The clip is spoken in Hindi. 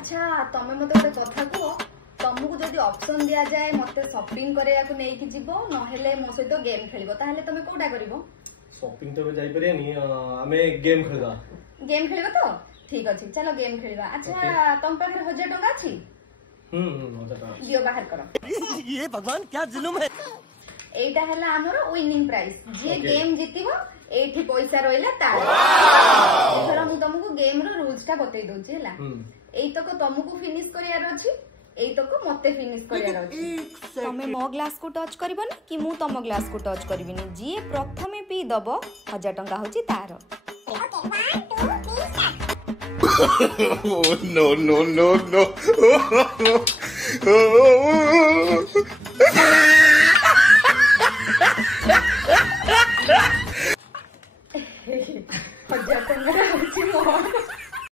अच्छा तमे मते गोटे कथा कह तुमको जदि ऑप्शन दिया जाए मते शॉपिंग करया को नेकी जीवो नहेले मो सहित गेम खेलिबो ताहेले तमे कोटा करिवो? शॉपिंग तो जाई परियानी हमें गेम खेलबा। गेम खेलिबो तो ठीक अछि चलो गेम खेलिबा। अच्छा तुम पाखरे 1000 टका अछि? 1000 टका दियो बाहर करो। ये भगवान क्या जुलुम है। एटा हला हमर विनिंग प्राइस जे गेम जीतिबो एठी पैसा रहिला तार। एथरा मु तुमको गेम रो रूल्स टा बतै दोछि हला। एई तक तुमको फिनिश करियार अछि एई तक मते फिनिश करियार अछि। तमे मो ग्लास को टच करबनी कि मु तम ग्लास को टच करबिनी जी प्रथमे पी दबो 1000 टका होछि तार। नो नो नो नो 1000 टका